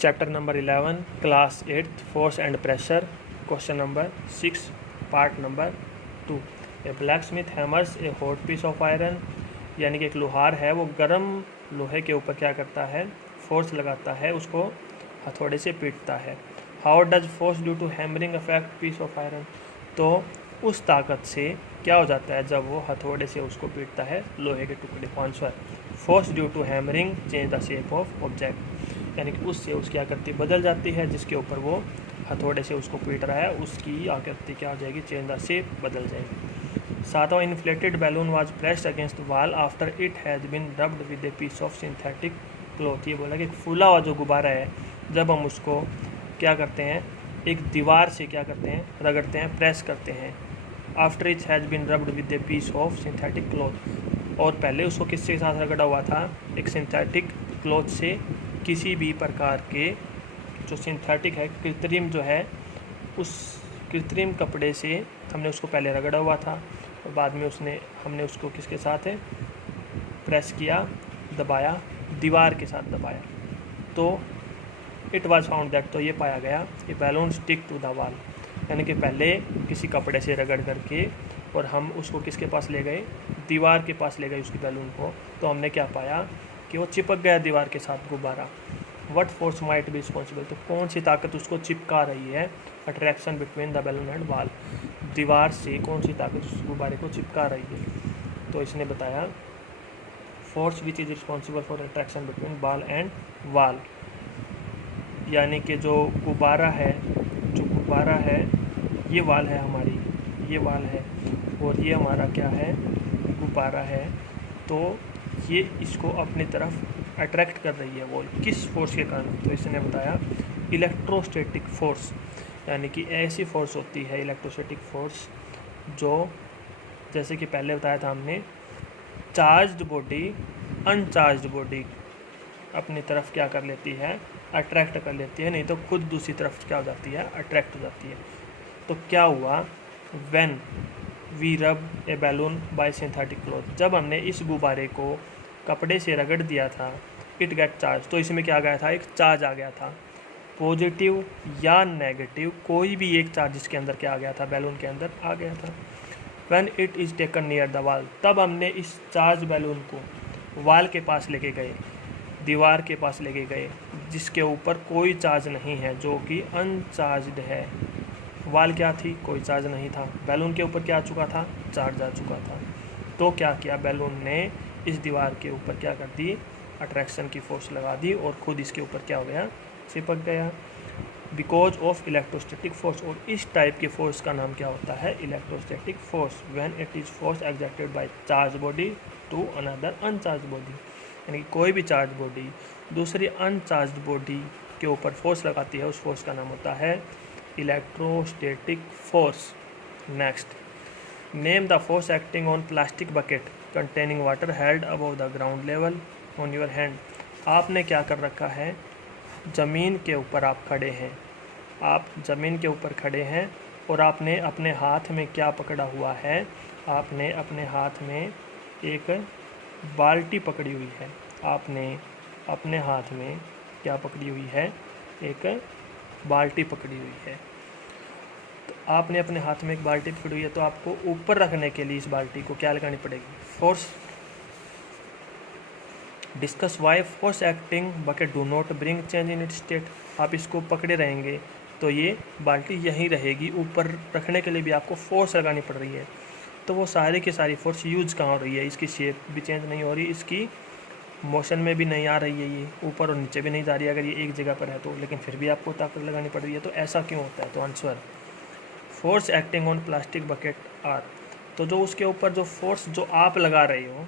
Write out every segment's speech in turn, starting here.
Chapter number 11 class 8 force and pressure question number 6 part number 2। A blacksmith hammers a hot piece of iron, यानी कि एक लोहार है वो गर्म लोहे के ऊपर क्या करता है, फोर्स लगाता है, उसको हथौड़े से पीटता है। How does force due to hammering affect piece of iron, तो उस ताकत से क्या हो जाता है जब वो हथौड़े से उसको पीटता है लोहे के टुकड़े को। Answer force due to hammering change the shape of object, यानी कि उससे उसकी आकृति बदल जाती है, जिसके ऊपर वो हथौड़े से उसको पीट रहा है उसकी आकृति क्या हो जाएगी, चेंज द शेप, बदल जाएगी। सातवां inflated balloon was pressed against wall after it has been rubbed with a piece of synthetic cloth. ये बोला कि फूला हुआ जो गुब्बारा है जब हम उसको क्या करते हैं, एक दीवार से क्या करते हैं, रगड़ते हैं, प्रेस करते हैं। After it has been rubbed with a piece of synthetic cloth, और पहले उसको किसके साथ रगड़ा हुआ था, एक सिंथेटिक क्लॉथ से, किसी भी प्रकार के जो सिंथेटिक है, कृत्रिम जो है, उस कृत्रिम कपड़े से हमने उसको पहले रगड़ा हुआ था और बाद में हमने उसको किसके साथ है, प्रेस किया, दबाया, दीवार के साथ दबाया। तो इट वाज फाउंड दैट, तो ये पाया गया कि balloon stick to the wall, यानी कि पहले किसी कपड़े से रगड़ करके और हम उसको किसके पास ले गए, दीवार के पास ले गए उसकी बैलून को, तो हमने क्या पाया कि वो चिपक गया दीवार के साथ गुब्बारा। What force might be responsible, तो कौन सी ताकत उसको चिपका रही है, attraction between the balloon and wall, दीवार से कौन सी ताकत उस गुब्बारे को चिपका रही है। तो इसने बताया force which is responsible for attraction between ball and wall, यानी कि जो गुब्बारा है ये वाल है हमारी, ये वाल है और ये हमारा क्या है, गुब्बारा है, तो ये इसको अपनी तरफ अट्रैक्ट कर रही है वो किस फोर्स के कारण। तो इसने बताया इलेक्ट्रोस्टैटिक फोर्स, यानी कि ऐसी फोर्स होती है इलेक्ट्रोस्टैटिक फोर्स जो, जैसे कि पहले बताया था हमने, चार्ज्ड बॉडी अनचार्ज्ड बॉडी अपनी तरफ क्या कर लेती है, अट्रैक्ट कर लेती है, नहीं तो खुद दूसरी तरफ क्या हो जाती है, अट्रैक्ट हो जाती है। तो क्या हुआ, व्हेन वी रब ए बैलून बाय सिंथेटिक क्लॉथ, जब हमने इस गुब्बारे को कपड़े से रगड़ दिया था, इट गेट चार्ज, तो इसमें क्या आ गया था, एक चार्ज आ गया था, पॉजिटिव या नेगेटिव, कोई भी एक चार्ज इसके अंदर क्या आ गया था, बैलून के अंदर आ गया था। When it is taken near the wall, तब हमने इस चार्ज बैलून को वॉल के पास लेके गए, दीवार के पास लेके गए, जिसके ऊपर कोई चार्ज नहीं है, जो कि अनचार्ज्ड है। वॉल क्या थी, कोई चार्ज नहीं था, बैलून के ऊपर क्या आ चुका था, चार्ज आ चुका था। तो क्या किया, बैलून ने इस दीवार के ऊपर क्या कर दी, अट्रैक्शन की फोर्स लगा दी और खुद इसके ऊपर क्या हो गया, चिपक गया, बिकॉज ऑफ इलेक्ट्रोस्टैटिक फोर्स। और इस टाइप के फोर्स का नाम क्या होता है, electrostatic force. When it is force exerted by charge body to another uncharge body, यानी कोई भी चार्ज बॉडी दूसरी अनचार्ज बॉडी के ऊपर फोर्स लगाती है, उस फोर्स का नाम होता है electrostatic force. Next, name the force acting on plastic bucket containing water held above the ground level on your hand. आपने क्या कर रखा है, ज़मीन के ऊपर आप खड़े हैं, आप ज़मीन के ऊपर खड़े हैं और आपने अपने हाथ में क्या पकड़ा हुआ है, आपने अपने हाथ में एक बाल्टी पकड़ी हुई है, आपने अपने हाथ में क्या पकड़ी हुई है, एक बाल्टी पकड़ी हुई है। तो आपने अपने हाथ में एक बाल्टी पकड़ी हुई है, तो आपको ऊपर रखने के लिए इस बाल्टी को क्या लगानी पड़ेगी, force. Discuss Y force acting bucket do not bring change in it state. आप इसको पकड़े रहेंगे तो ये बाल्टी यहीं रहेगी, ऊपर रखने के लिए भी आपको फोर्स लगानी पड़ रही है। तो वो सारी की सारी फोर्स यूज कहाँ हो रही है, इसकी शेप भी चेंज नहीं हो रही, इसकी मोशन में भी नहीं आ रही है, ये ऊपर और नीचे भी नहीं जा रही है अगर ये एक जगह पर है तो, लेकिन फिर भी आपको ताकत लगानी पड़ रही है। तो ऐसा क्यों होता है, तो answer force acting on plastic bucket are, तो जो उसके ऊपर जो फोर्स जो आप लगा रहे हो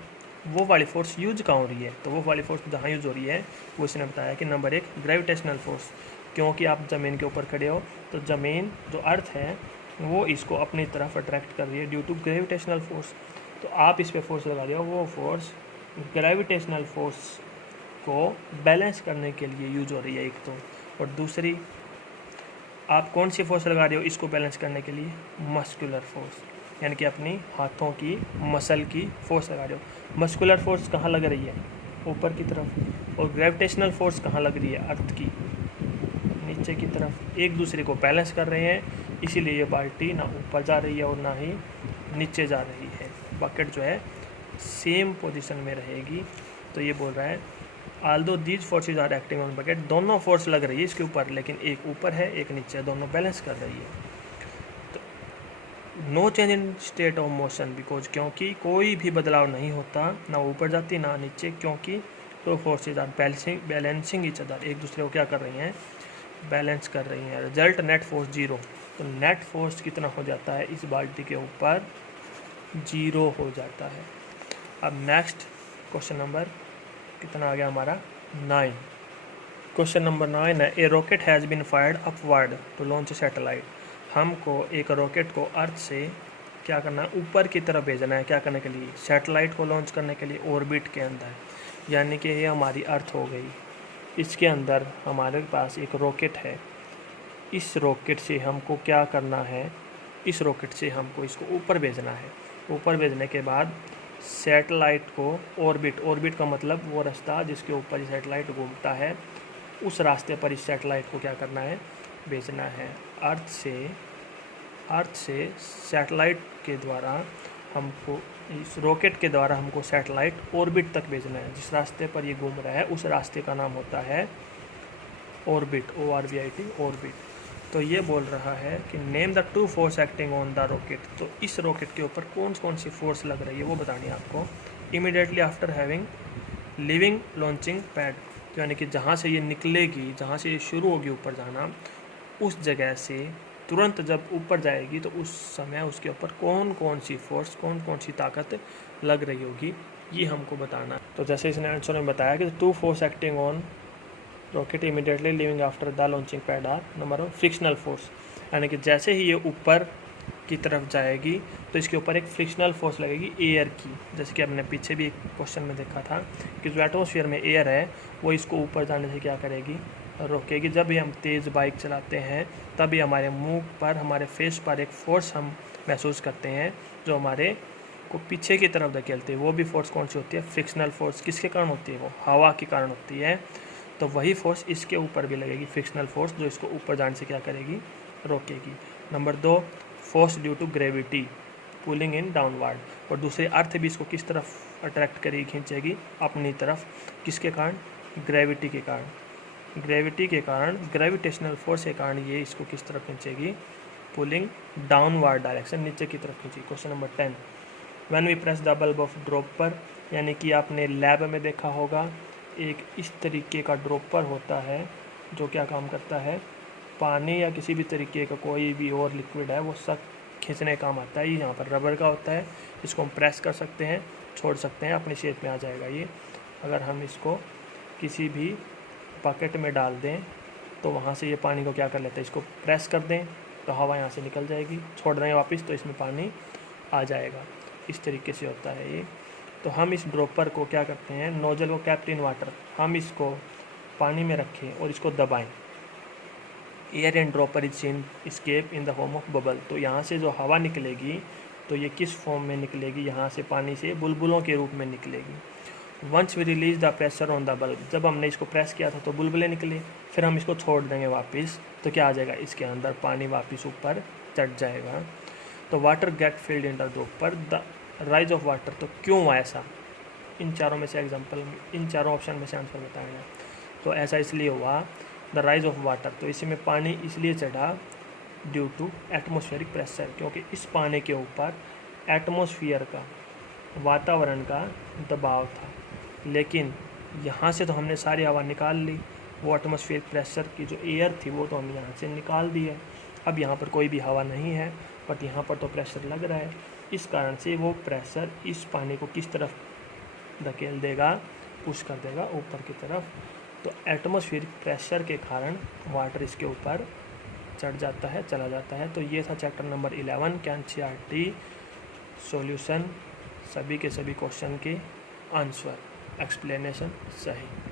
वो वाली फोर्स यूज कहाँ हो रही है, तो वो वाली फोर्स जहाँ यूज हो रही है वो इसने बताया कि नंबर 1 ग्रेविटेशनल फोर्स, क्योंकि आप ज़मीन के ऊपर खड़े हो तो ज़मीन जो अर्थ है वो इसको अपनी तरफ अट्रैक्ट कर रही है ड्यू टू ग्रेविटेशनल फोर्स। तो आप इस पर फोर्स लगा रहे हो, वो फोर्स ग्रेविटेशनल फोर्स को बैलेंस करने के लिए यूज हो रही है एक तो, और दूसरी आप कौन सी फोर्स लगा रहे हो इसको बैलेंस करने के लिए, मस्कुलर फोर्स, यानी कि अपनी हाथों की मसल की फोर्स लगा रहे हो। मस्कुलर फोर्स कहाँ लग रही है, ऊपर की तरफ, और ग्रेविटेशनल फोर्स कहाँ लग रही है, अर्थ की नीचे की तरफ, एक दूसरे को बैलेंस कर रहे हैं, इसीलिए ये बाल्टी ना ऊपर जा रही है और ना ही नीचे जा रही है। बकेट जो है सेम पोजीशन में रहेगी। तो ये बोल रहा है although these forces are acting on bucket, दोनों फोर्स लग रही है इसके ऊपर, लेकिन एक ऊपर है एक नीचे है, दोनों बैलेंस कर रही है। तो no change in state of motion because, क्योंकि कोई भी बदलाव नहीं होता, ना ऊपर जाती ना नीचे, क्योंकि तो forces are balancing each other, एक दूसरे को क्या कर रही हैं, बैलेंस कर रही हैं। रिजल्ट नेट फोर्स 0, तो नेट फोर्स कितना हो जाता है इस बाल्टी के ऊपर, 0 हो जाता है। अब नेक्स्ट क्वेश्चन नंबर कितना आ गया हमारा 9। क्वेश्चन नंबर 9 है a rocket has been fired upward to launch satellite, हमको एक रॉकेट को अर्थ से क्या करना है, ऊपर की तरफ भेजना है, क्या करने के लिए, सैटेलाइट को लॉन्च करने के लिए ऑर्बिट के अंदर, यानी कि ये हमारी अर्थ हो गई। इसके अंदर हमारे पास एक रॉकेट है, इस रॉकेट से हमको क्या करना है, इस रॉकेट से हमको इसको ऊपर भेजना है। ऊपर भेजने के बाद सैटेलाइट को ऑर्बिट का मतलब वो रास्ता जिसके ऊपर ये सैटेलाइट घूमता है, उस रास्ते पर इस सैटेलाइट को क्या करना है, भेजना है। अर्थ से सैटेलाइट के द्वारा हमको, इस रॉकेट के द्वारा हमको सैटेलाइट ऑर्बिट तक भेजना है। जिस रास्ते पर ये घूम रहा है उस रास्ते का नाम होता है ऑर्बिट, ORBIT, ऑर्बिट। तो ये बोल रहा है कि name the 2 force acting on the rocket, तो इस रॉकेट के ऊपर कौन कौन सी फोर्स लग रही है वो बतानी है आपको। Immediately after having living launching pad, यानी कि जहाँ से ये निकलेगी, जहाँ से ये शुरू होगी ऊपर जाना, उस जगह से तुरंत जब ऊपर जाएगी तो उस समय उसके ऊपर कौन कौन सी फोर्स, कौन कौन सी ताकत लग रही होगी, ये हमको बताना। तो जैसे इसने आंसर में बताया कि 2 force acting on rocket immediately living after the launching pad are, number 1 frictional force, यानी कि जैसे ही ये ऊपर की तरफ जाएगी तो इसके ऊपर एक फ्रिक्शनल फोर्स लगेगी एयर की, जैसे कि हमने पीछे भी एक क्वेश्चन में देखा था कि जो एटमॉस्फेयर में एयर है वो इसको ऊपर जाने से क्या करेगी, रोकेगी। जब भी हम तेज़ बाइक चलाते हैं तभी हमारे मुंह पर, हमारे फेस पर एक फोर्स हम महसूस करते हैं जो हमारे को पीछे की तरफ धकेलती है। वो भी फोर्स कौन सी होती है, फ्रिक्शनल फोर्स। किसके कारण होती है, वो हवा के कारण होती है। तो वही फोर्स इसके ऊपर भी लगेगी, फ्रिक्शनल फोर्स, जो इसको ऊपर जाने से क्या करेगी, रोकेगी। Number 2 force due to gravity pulling in downward, और दूसरे अर्थ भी इसको किस तरफ अट्रैक्ट करेगी, खींचेगी अपनी तरफ, किसके कारण, ग्रेविटी के कारण। ग्रेविटी के कारण, ग्रेविटेशनल फोर्स के कारण ये इसको किस तरफ खींचेगी, पुलिंग डाउनवर्ड डायरेक्शन, नीचे की तरफ खींचेगी। Question number 10 when we press the bulb of dropper, यानी कि आपने लैब में देखा होगा एक इस तरीके का ड्रॉपर होता है जो क्या काम करता है, पानी या किसी भी तरीके का कोई भी और लिक्विड है वो सब खींचने काम आता है। ये यहाँ पर रबर का होता है, इसको हम प्रेस कर सकते हैं, छोड़ सकते हैं, अपनी शेप में आ जाएगा ये। अगर हम इसको किसी भी बकेट में डाल दें तो वहाँ से ये पानी को क्या कर लेता है, इसको प्रेस कर दें तो हवा यहाँ से निकल जाएगी, छोड़ दें वापस तो इसमें पानी आ जाएगा। इस तरीके से होता है ये। तो हम इस ड्रॉपर को क्या करते हैं, नोजल को कैप्ट इन वाटर, हम इसको पानी में रखें और इसको दबाएं। Air and dropper is seen escape in the form of bubble, तो यहाँ से जो हवा निकलेगी तो ये किस फॉर्म में निकलेगी, यहाँ से पानी से बुलबुलों के रूप में निकलेगी। Once we release the pressure on the bulb, जब हमने इसको प्रेस किया था तो बुलबुलें निकले, फिर हम इसको छोड़ देंगे वापस तो क्या आ जाएगा, इसके अंदर पानी वापस ऊपर चढ़ जाएगा। तो water get filled in the dropper, the rise of water, तो क्यों हुआ ऐसा, इन चारों में से एग्जाम्पल, इन चारों ऑप्शन में से आंसर बताएंगे। तो ऐसा इसलिए हुआ द राइज ऑफ वाटर, तो इसी में पानी इसलिए चढ़ा ड्यू टू एटमॉस्फेरिक प्रेशर, क्योंकि इस पानी के ऊपर एटमॉस्फेयर का, वातावरण का दबाव था। लेकिन यहाँ से तो हमने सारी हवा निकाल ली, वो एटमॉस्फेरिक प्रेशर की जो एयर थी वो तो हम यहाँ से निकाल दी है। अब यहाँ पर कोई भी हवा नहीं है बट यहाँ पर तो प्रेशर लग रहा है, इस कारण से वो प्रेशर इस पानी को किस तरफ धकेल देगा, पुश कर देगा ऊपर की तरफ। तो एटमॉस्फेरिक प्रेशर के कारण वाटर इसके ऊपर चढ़ जाता है, चला जाता है। तो ये था चैप्टर नंबर 11 KNCERT सॉल्यूशन, सभी के सभी क्वेश्चन के आंसर, एक्सप्लेनेशन सही।